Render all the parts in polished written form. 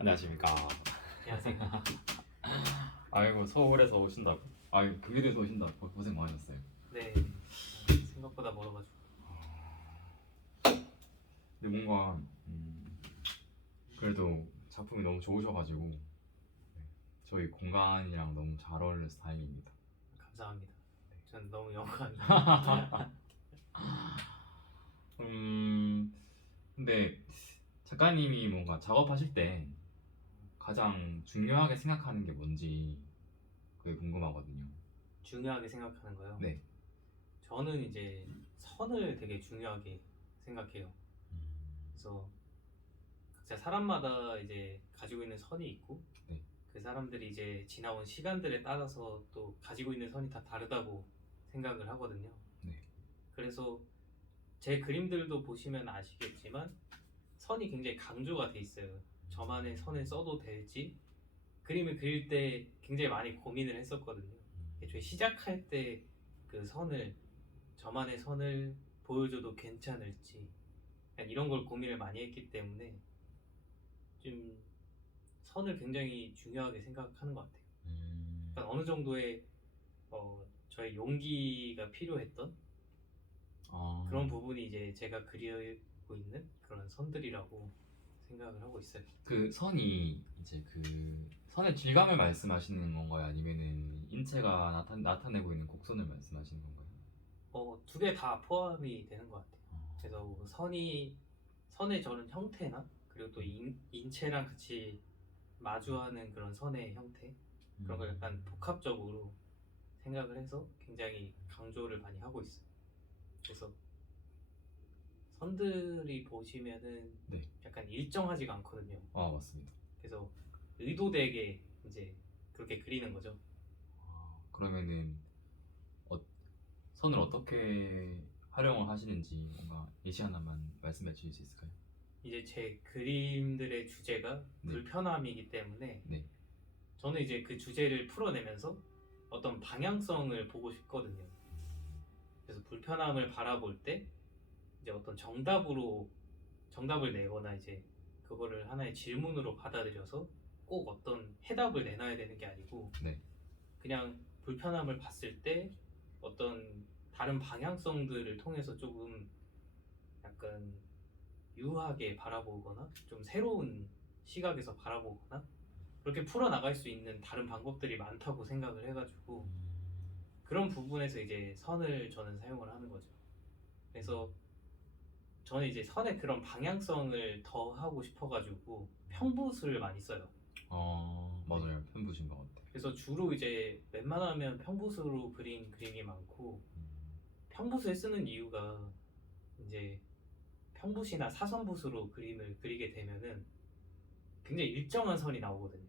안녕하십니까. 안녕하세요. 아이고 서울에서 오신다고? 아이 경기도에서 오신다고 고생 많으셨어요. 네, 생각보다 멀어가지고. 근데 뭔가 그래도 작품이 너무 좋으셔가지고 네, 저희 공간이랑 너무 잘 어울려서 다행입니다. 감사합니다. 전 너무 영광이에요. 근데 작가님이 뭔가 작업하실 때 가장 중요하게 생각하는 게 뭔지 그게 궁금하거든요. 중요하게 생각하는 거요. 네. 저는 이제 선을 되게 중요하게 생각해요. 그래서 각자 사람마다 이제 가지고 있는 선이 있고, 네. 그 사람들이 이제 지나온 시간들에 따라서 또 가지고 있는 선이 다 다르다고 생각을 하거든요. 네. 그래서 제 그림들도 보시면 아시겠지만 선이 굉장히 강조가 돼 있어요. 저만의 선을 써도 될지 그림을 그릴 때 굉장히 많이 고민을 했었거든요. 애초에 시작할 때 그 선을 저만의 선을 보여줘도 괜찮을지 약간 이런 걸 고민을 많이 했기 때문에 좀 선을 굉장히 중요하게 생각하는 것 같아요. 약간 어느 정도의 저의 용기가 필요했던 그런 부분이 이제 제가 그리고 있는 그런 선들이라고 생각을 하고 있어요. 그 선이 이제 그 선의 질감을 말씀하시는 건가요? 아니면은 인체가 나타내고 있는 곡선을 말씀하시는 건가요? 두 개 다 포함이 되는 것 같아요. 그래서 뭐 선의 저는 형태나 그리고 또 인체랑 같이 마주하는 그런 선의 형태 그런 걸 약간 복합적으로 생각을 해서 굉장히 강조를 많이 하고 있어요. 그래서 선들이 보시면은 네. 약간 일정하지가 않거든요. 맞습니다. 그래서 의도되게 이제 그렇게 그리는 거죠. 그러면은 선을 어떻게 활용을 하시는지 뭔가 예시 하나만 말씀해 주실 수 있을까요? 이제 제 그림들의 주제가 네. 불편함이기 때문에 네. 저는 이제 그 주제를 풀어내면서 어떤 방향성을 보고 싶거든요. 그래서 불편함을 바라볼 때 이제 어떤 정답을 내거나 이제 그거를 하나의 질문으로 받아들여서 꼭 어떤 해답을 내놔야 되는 게 아니고 네. 그냥 불편함을 봤을 때 어떤 다른 방향성들을 통해서 조금 약간 유하게 바라보거나 좀 새로운 시각에서 바라보거나 그렇게 풀어나갈 수 있는 다른 방법들이 많다고 생각을 해가지고 그런 부분에서 이제 선을 저는 사용을 하는 거죠. 그래서 저는 이제 선의 그런 방향성을 더 하고 싶어가지고 편붓을 많이 써요. 맞아요. 편부신 것 같아요. 그래서 주로 이제 웬만하면 편붓으로 그린 그림이 많고 편붓을 쓰는 이유가 이제 편붓이나 사선붓으로 그림을 그리게 되면은 굉장히 일정한 선이 나오거든요.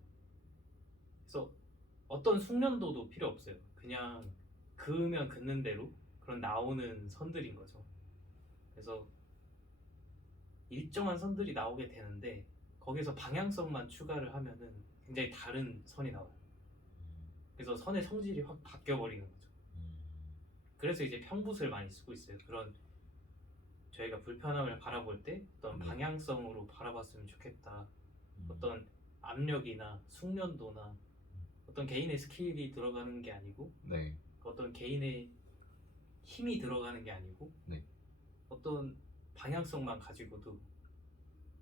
그래서 어떤 숙련도도 필요 없어요. 그냥 그으면 긋는 대로 그런 나오는 선들인 거죠. 그래서 일정한 선들이 나오게 되는데 거기서 방향성만 추가를 하면은 굉장히 다른 선이 나와요. 그래서 선의 성질이 확 바뀌어 버리는 거죠. 그래서 이제 평붓을 많이 쓰고 있어요. 그런 저희가 불편함을 바라볼 때 어떤 네. 방향성으로 바라봤으면 좋겠다. 어떤 압력이나 숙련도나 어떤 개인의 스킬이 들어가는 게 아니고 네. 어떤 개인의 힘이 들어가는 게 아니고 네. 어떤 방향성만 가지고도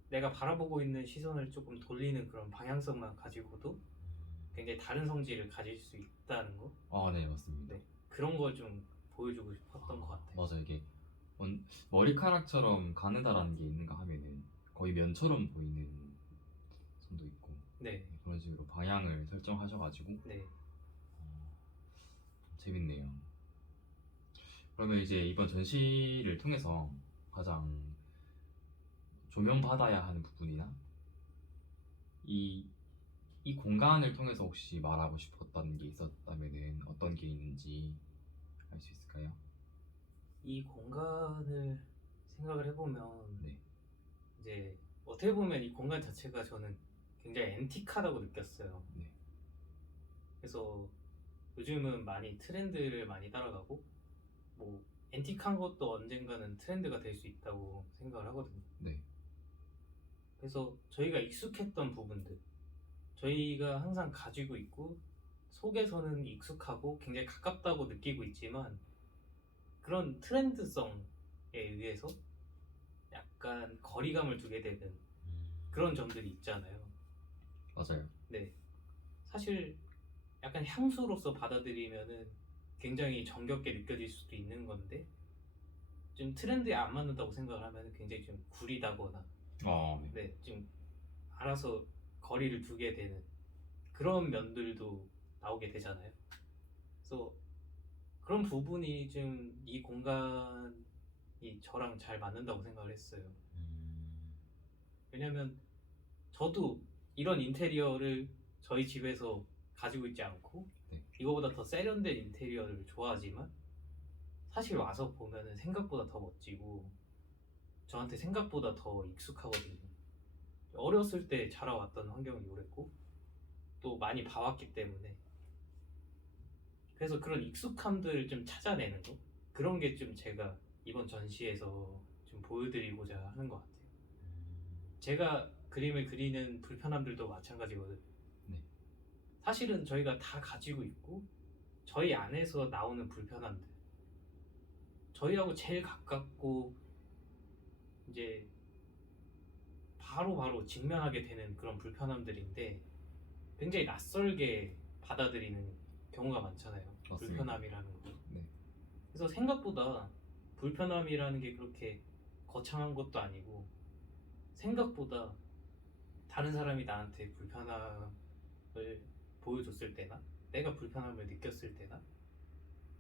내가 바라보고 있는 시선을 조금 돌리는 그런 방향성만 가지고도 굉장히 다른 성질을 가질 수 있다는 거. 네, 맞습니다. 네, 그런 걸 좀 보여주고 싶었던 것 같아요. 맞아, 이게 머리카락처럼 가느다라는 게 있는가 하면은 거의 면처럼 보이는 선도 있고 네, 그런 식으로 방향을 설정하셔가지고 네. 재밌네요. 그러면 이제 이번 전시를 통해서 가장 조명받아야 하는 부분이나 이, 이 공간을 통해서 혹시 말하고 싶었던 게 있었다면은 어떤 게 있는지 알 수 있을까요? 이 공간을 생각을 해보면 네. 이제 어떻게 보면 이 공간 자체가 저는 굉장히 앤틱하다고 느꼈어요. 네. 그래서 요즘은 많이 트렌드를 많이 따라가고 뭐 앤틱한 것도 언젠가는 트렌드가 될 수 있다고 생각을 하거든요. 네. 그래서 저희가 익숙했던 부분들, 저희가 항상 가지고 있고 속에서는 익숙하고 굉장히 가깝다고 느끼고 있지만 그런 트렌드성에 의해서 약간 거리감을 두게 되는 그런 점들이 있잖아요. 맞아요. 네, 사실 약간 향수로서 받아들이면은 굉장히 정겹게 느껴질 수도 있는 건데 좀 트렌드에 안 맞는다고 생각을 하면 굉장히 좀 구리다거나 네. 네, 좀 알아서 거리를 두게 되는 그런 면들도 나오게 되잖아요. 그래서 그런 부분이 좀 이 공간이 저랑 잘 맞는다고 생각을 했어요. 왜냐면 저도 이런 인테리어를 저희 집에서 가지고 있지 않고 네. 이거보다 더 세련된 인테리어를 좋아하지만 사실 와서 보면은 생각보다 더 멋지고 저한테 생각보다 더 익숙하거든요. 어렸을 때 자라왔던 환경이 그랬고 또 많이 봐왔기 때문에 그래서 그런 익숙함들을 좀 찾아내는 거 그런 게 좀 제가 이번 전시에서 좀 보여드리고자 하는 것 같아요. 제가 그림을 그리는 불편함들도 마찬가지거든요. 네. 사실은 저희가 다 가지고 있고 저희 안에서 나오는 불편함들 저희하고 제일 가깝고 이제 바로바로 직면하게 되는 그런 불편함들인데 굉장히 낯설게 받아들이는 경우가 많잖아요. 맞습니다. 불편함이라는 거. 네. 그래서 생각보다 불편함이라는 게 그렇게 거창한 것도 아니고 생각보다 다른 사람이 나한테 불편함을 보여줬을 때나 내가 불편함을 느꼈을 때나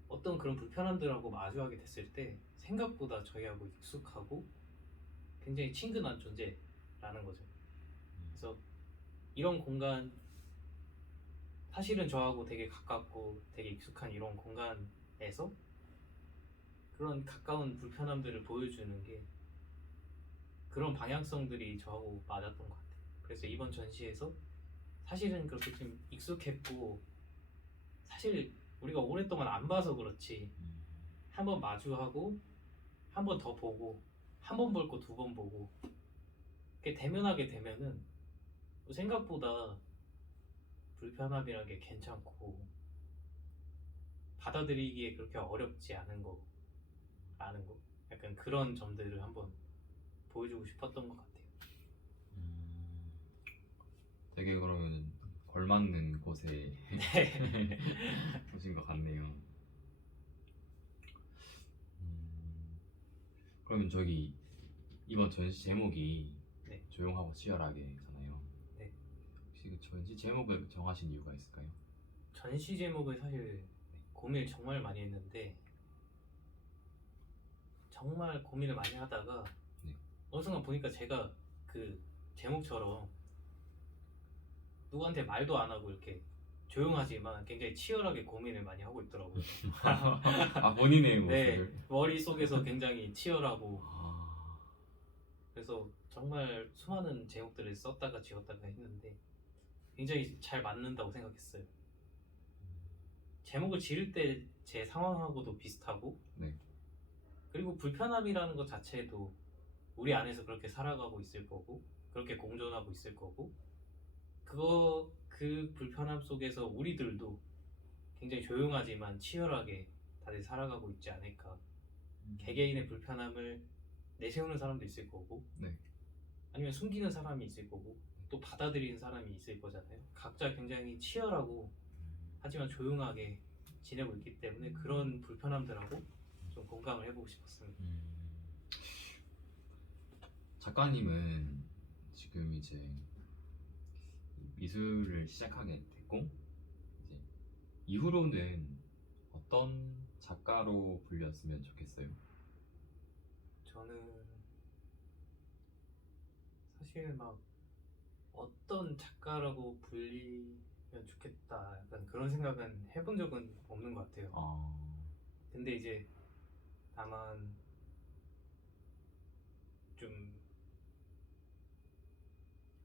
어떤 그런 불편함들하고 마주하게 됐을 때 생각보다 저희하고 익숙하고 굉장히 친근한 존재라는 거죠. 그래서 이런 공간 사실은 저하고 되게 가깝고 되게 익숙한 이런 공간에서 그런 가까운 불편함들을 보여주는 게 그런 방향성들이 저하고 맞았던 것 같아요. 그래서 이번 전시에서 사실은 그렇게 좀 익숙했고 사실 우리가 오랫동안 안 봐서 그렇지 한번 마주하고 한 번 더 보고 한 번 볼 거 두 번 보고 이렇게 대면하게 되면은 생각보다 불편함이라는 게 괜찮고 받아들이기에 그렇게 어렵지 않은 거라는 거 약간 그런 점들을 한번 보여주고 싶었던 것 같아요. 되게 그러면 걸맞는 곳에 네. 오신 것 같네요. 그러면 저기 이번 전시 제목이 네. 조용하고 치열하게잖아요. 네. 혹시 그 전시 제목을 정하신 이유가 있을까요? 전시 제목을 사실 고민을 정말 많이 했는데 정말 고민을 많이 하다가 네. 어느 순간 보니까 제가 그 제목처럼 누구한테 말도 안 하고 이렇게 조용하지만 굉장히 치열하게 고민을 많이 하고 있더라고요. 아 본인의 네, 모습을. 머릿속에서 굉장히 치열하고 아, 그래서 정말 수많은 제목들을 썼다가 지웠다가 했는데 굉장히 잘 맞는다고 생각했어요. 제목을 지을 때 제 상황하고도 비슷하고 네. 그리고 불편함이라는 것 자체도 우리 안에서 그렇게 살아가고 있을 거고 그렇게 공존하고 있을 거고 그 불편함 속에서 우리들도 굉장히 조용하지만 치열하게 다들 살아가고 있지 않을까. 개개인의 불편함을 내세우는 사람도 있을 거고 네. 아니면 숨기는 사람이 있을 거고 또 받아들이는 사람이 있을 거잖아요. 각자 굉장히 치열하고 하지만 조용하게 지내고 있기 때문에 그런 불편함들하고 좀 공감을 해보고 싶었습니다. 작가님은 지금 이제 미술을 시작하게 됐고 이제 이후로는 어떤 작가로 불렸으면 좋겠어요? 저는 사실 막 어떤 작가라고 불리면 좋겠다 약간 그런 생각은 해본 적은 없는 것 같아요. 근데 이제 다만 좀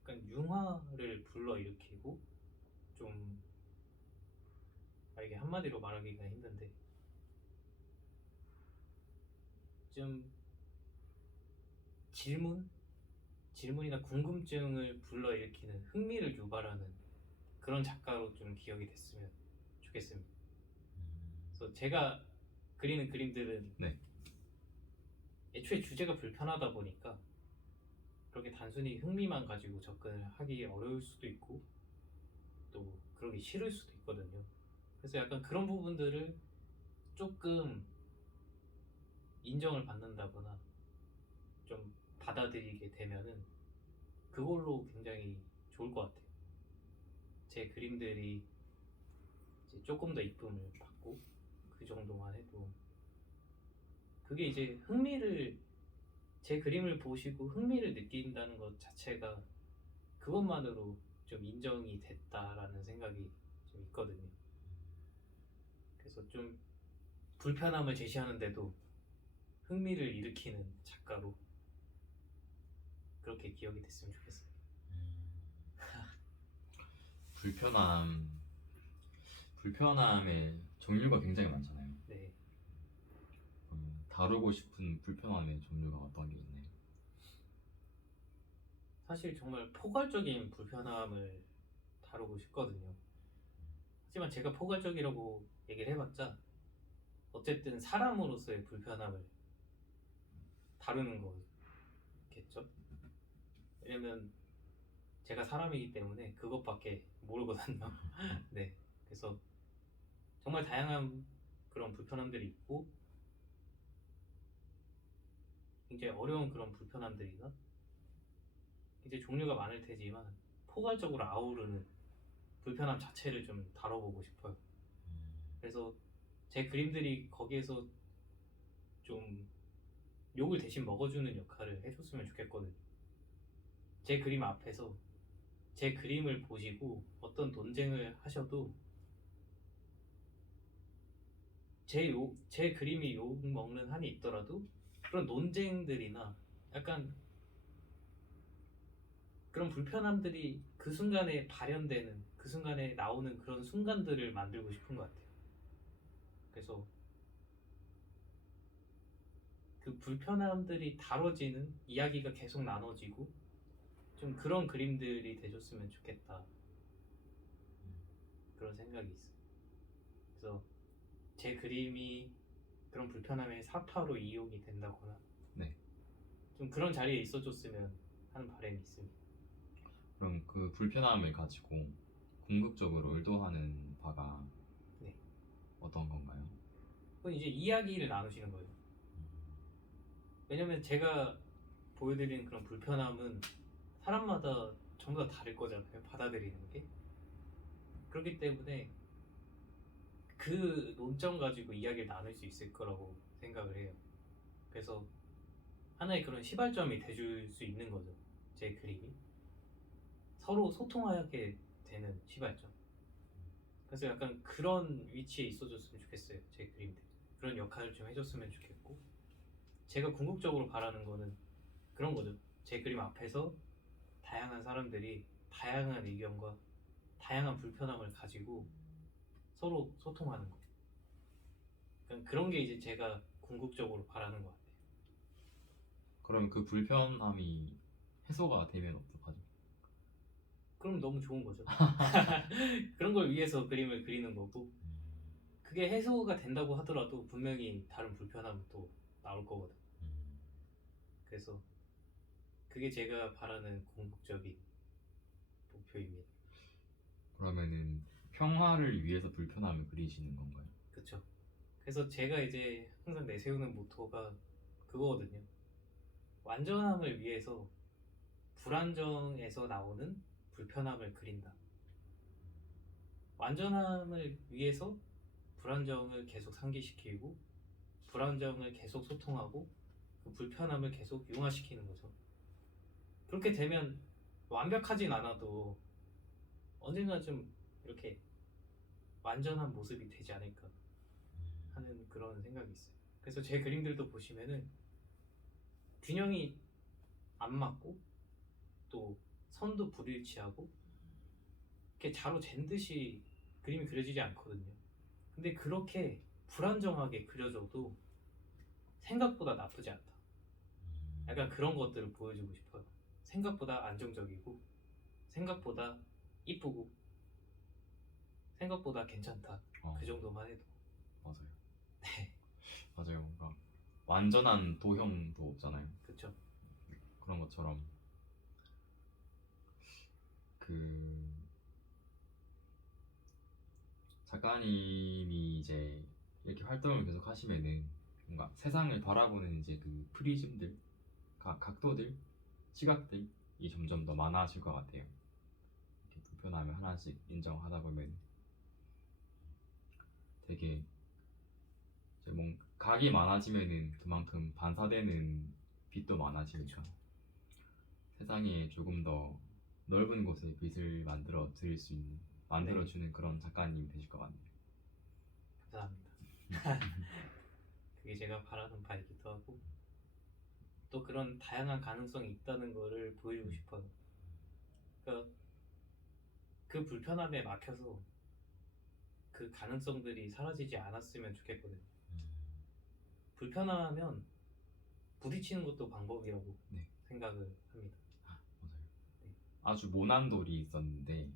약간 융화를 불러일으키고 좀 이게 한마디로 말하기가 힘든데 질문이나 궁금증을 불러일으키는 흥미를 유발하는 그런 작가로 좀 기억이 됐으면 좋겠습니다. 그래서 제가 그리는 그림들은 네. 애초에 주제가 불편하다 보니까 그렇게 단순히 흥미만 가지고 접근을 하기 어려울 수도 있고 또 그러기 싫을 수도 있거든요. 그래서 약간 그런 부분들을 조금 인정을 받는다거나 좀 받아들이게 되면은 그걸로 굉장히 좋을 것 같아요. 제 그림들이 이제 조금 더 이쁨을 받고 그 정도만 해도 그게 이제 흥미를 제 그림을 보시고 흥미를 느낀다는 것 자체가 그것만으로 좀 인정이 됐다라는 생각이 좀 있거든요. 그래서 좀 불편함을 제시하는데도 흥미를 일으키는 작가로 그렇게 기억이 됐으면 좋겠어요. 불편함의 종류가 굉장히 많잖아요. 네, 다루고 싶은 불편함의 종류가 어떤 게 있나요? 사실 정말 포괄적인 불편함을 다루고 싶거든요. 하지만 제가 포괄적이라고 얘기를 해봤자 어쨌든 사람으로서의 불편함을 다루는 거겠죠. 왜냐면 제가 사람이기 때문에 그것밖에 모르거든요. 네, 그래서 정말 다양한 그런 불편함들이 있고 굉장히 어려운 그런 불편함들이나 이제 종류가 많을 테지만 포괄적으로 아우르는 불편함 자체를 좀 다뤄보고 싶어요. 그래서 제 그림들이 거기에서 좀 욕을 대신 먹어주는 역할을 해줬으면 좋겠거든요. 제 그림 앞에서 제 그림을 보시고 어떤 논쟁을 하셔도 제 그림이 욕 먹는 한이 있더라도 그런 논쟁들이나 약간 그런 불편함들이 그 순간에 발현되는 그 순간에 나오는 그런 순간들을 만들고 싶은 것 같아요. 그래서 그 불편함들이 다뤄지는 이야기가 계속 나눠지고 좀 그런 그림들이 돼줬으면 좋겠다 그런 생각이 있어요. 그래서 제 그림이 그런 불편함의 사파로 이용이 된다거나 네. 좀 그런 자리에 있어줬으면 하는 바람이 있습니다. 그럼 그 불편함을 가지고 궁극적으로 의도하는 바가 네. 어떤 건가요? 그건 이제 이야기를 나누시는 거예요. 왜냐면 제가 보여드리는 그런 불편함은 사람마다 전부 다 다를 거잖아요. 받아들이는 게. 그렇기 때문에 그 논점 가지고 이야기를 나눌 수 있을 거라고 생각을 해요. 그래서 하나의 그런 시발점이 돼줄 수 있는 거죠. 제 그림이. 서로 소통하게 되는 시발점. 그래서 약간 그런 위치에 있어줬으면 좋겠어요. 제 그림들. 그런 역할을 좀 해줬으면 좋겠고. 제가 궁극적으로 바라는 거는 그런 거죠. 제 그림 앞에서 다양한 사람들이 다양한 의견과 다양한 불편함을 가지고 서로 소통하는 거. 그러니까 그런 게 이제 제가 궁극적으로 바라는 것 같아요. 그럼 그 불편함이 해소가 되면 어떡하죠? 그럼 너무 좋은 거죠. 그런 걸 위해서 그림을 그리는 거고 그게 해소가 된다고 하더라도 분명히 다른 불편함은 또 나올 거거든. 그래서 그게 제가 바라는 궁극적인 목표입니다. 그러면은 평화를 위해서 불편함을 그리시는 건가요? 그쵸? 그래서 제가 이제 항상 내세우는 모토가 그거거든요. 완전함을 위해서 불안정에서 나오는 불편함을 그린다. 완전함을 위해서 불안정을 계속 상기시키고 불안정을 계속 소통하고 그 불편함을 계속 융화시키는 거죠. 그렇게 되면 완벽하진 않아도 언젠가 좀 이렇게 완전한 모습이 되지 않을까 하는 그런 생각이 있어요. 그래서 제 그림들도 보시면은 균형이 안 맞고 또 선도 불일치하고 이렇게 자로 잰 듯이 그림이 그려지지 않거든요. 근데 그렇게 불안정하게 그려져도 생각보다 나쁘지 않다. 약간 그런 것들을 보여주고 싶어요. 생각보다 안정적이고 생각보다 이쁘고 생각보다 괜찮다. 어, 그 정도만 해도 맞아요. 네, 맞아요. 뭔가 완전한 도형도 없잖아요. 그쵸. 그런 것처럼 그 작가님이 이제 이렇게 활동을 계속 하시면은 뭔가 세상을 바라보는 이제 그 프리즘들, 각도들, 시각들이 점점 더 많아질 것 같아요. 이렇게 불편함을 하나씩 인정하다 보면 되게 이제 뭔 각이 많아지면은 그만큼 반사되는 빛도 많아지니까 세상에 조금 더 넓은 곳에 빛을 만들어 드릴 수 있는 만들어주는 그런 작가님이 되실 것 같네요. 감사합니다. 그게 제가 바라는 바이기도 하고 또 그런 다양한 가능성이 있다는 거를 보여주고 싶어요. 그러니까 그 불편함에 막혀서 그 가능성들이 사라지지 않았으면 좋겠거든요. 불편하면 부딪히는 것도 방법이라고 네. 생각을 합니다. 맞아요. 네. 아주 모난 돌이 있었는데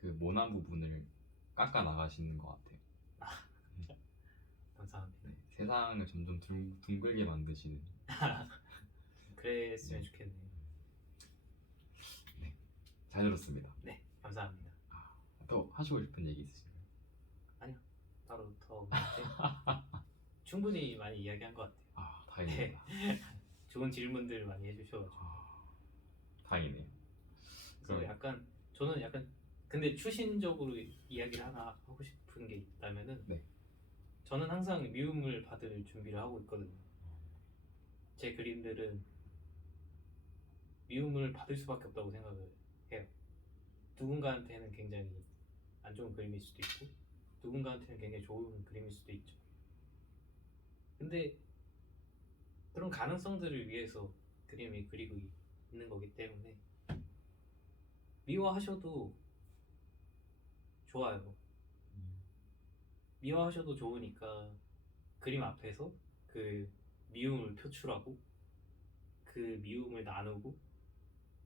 그 모난 부분을 깎아 나가시는 것 같아요. 감사합니다. 네, 세상을 점점 둥글게 만드시는. 그랬으면 네. 좋겠네요. 네, 잘 들었습니다. 네, 감사합니다. 또 하시고 싶은 얘기 있으신가요? 아니요, 따로 더 없는데 충분히 많이 이야기한 것 같아요. 다행입니다. 좋은 질문들 많이 해주셔가지고 다행이네요. 그래서 그럼 저는 약간 근데 추신적으로 이야기를 하나 하고 싶은 게 있다면은 네. 저는 항상 미움을 받을 준비를 하고 있거든요. 제 그림들은 미움을 받을 수밖에 없다고 생각을 해요. 누군가한테는 굉장히 안 좋은 그림일 수도 있고 누군가한테는 굉장히 좋은 그림일 수도 있죠. 근데 그런 가능성들을 위해서 그림을 그리고 있는 거기 때문에 미워하셔도 좋아요. 미워하셔도 좋으니까 그림 앞에서 그 미움을 표출하고 그 미움을 나누고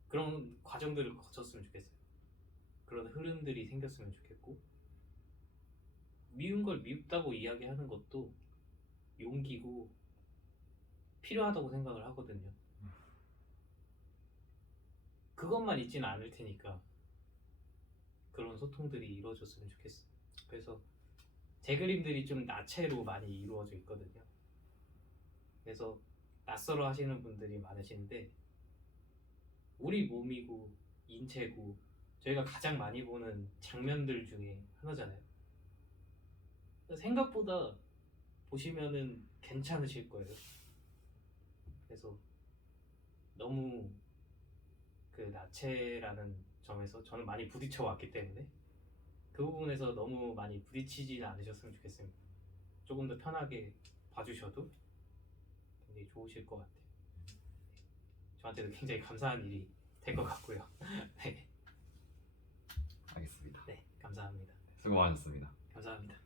그런 과정들을 거쳤으면 좋겠어요. 그런 흐름들이 생겼으면 좋겠고 미운 걸 밉다고 이야기하는 것도 용기고 필요하다고 생각을 하거든요. 그것만 있지는 않을 테니까 그런 소통들이 이루어졌으면 좋겠어요. 그래서 제 그림들이 좀 나체로 많이 이루어져 있거든요. 그래서 낯설어 하시는 분들이 많으신데 우리 몸이고 인체고 저희가 가장 많이 보는 장면들 중에 하나잖아요. 생각보다 보시면은 괜찮으실 거예요. 그래서 너무 그 나체라는 점에서 저는 많이 부딪혀 왔기 때문에 그 부분에서 너무 많이 부딪히지 않으셨으면 좋겠습니다. 조금 더 편하게 봐주셔도 굉장히 좋으실 것 같아요. 저한테도 굉장히 감사한 일이 될 것 같고요. 네, 알겠습니다. 네, 감사합니다. 수고 많으셨습니다. 감사합니다.